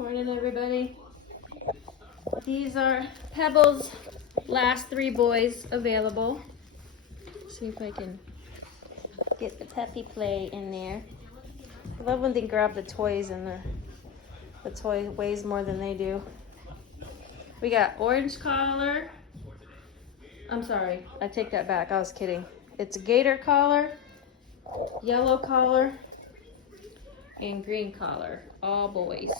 Morning, everybody. These are Pebbles' last 3 boys available. See if I can get the puppy play in there. I love when they grab the toys and the toy weighs more than they do. We got orange collar. I'm sorry, I take that back. I was kidding. It's a gator collar, yellow collar, and green collar. All boys.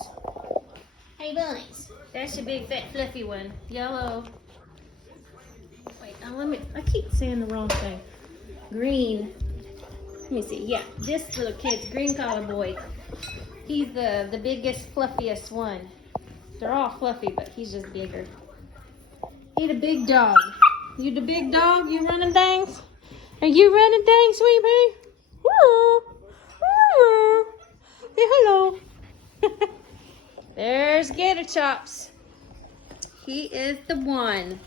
Hey boys, that's your big fat fluffy one. Yellow. Wait, now I keep saying the wrong thing. Green. Let me see. Yeah, this little kid's green collar boy. He's the biggest, fluffiest one. They're all fluffy, but he's just bigger. He the big dog. You the big dog? You running things? Are you running things, sweet baby? Woo! Woo! Say hello. There's Gator Chops. He is the one.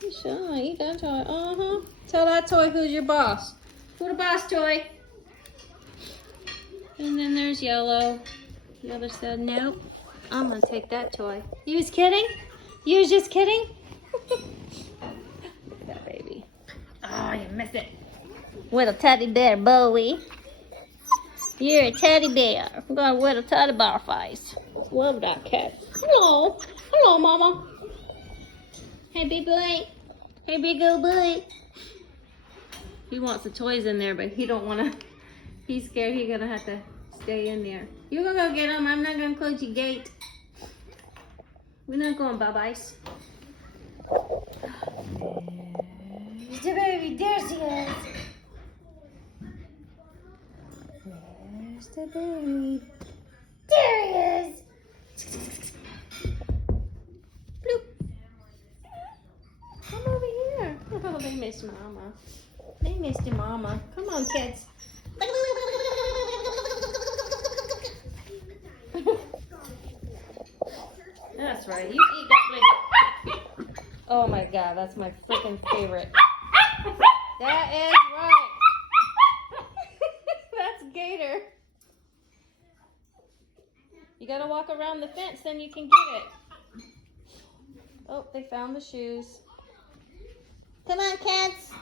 You sure? Eat that toy. Uh-huh. Tell that toy who's your boss. Who the boss, toy? And then there's Yellow. The other said, nope. I'm gonna take that toy. You was kidding? You was just kidding? That baby. Oh, you missed it. Little teddy bear, Bowie. You're a teddy bear. I'm gonna wear a teddy bear face. Love that cat. Hello. Hello, mama. Hey, big boy. Hey, big old boy. He wants the toys in there, but he don't wanna. He's scared he's gonna have to stay in there. You gonna go get him. I'm not gonna close your gate. We're not going bye-byes. There's the baby. There she is. There's the baby. There he is. Bloop. Come over here. Oh, they missed mama. They missed your mama. Come on, kids. That's right. You eat that plate. Oh my god, that's my freaking favorite. That is right. That's Gator. You gotta walk around the fence, then you can get it. Oh, they found the shoes. Come on, cats.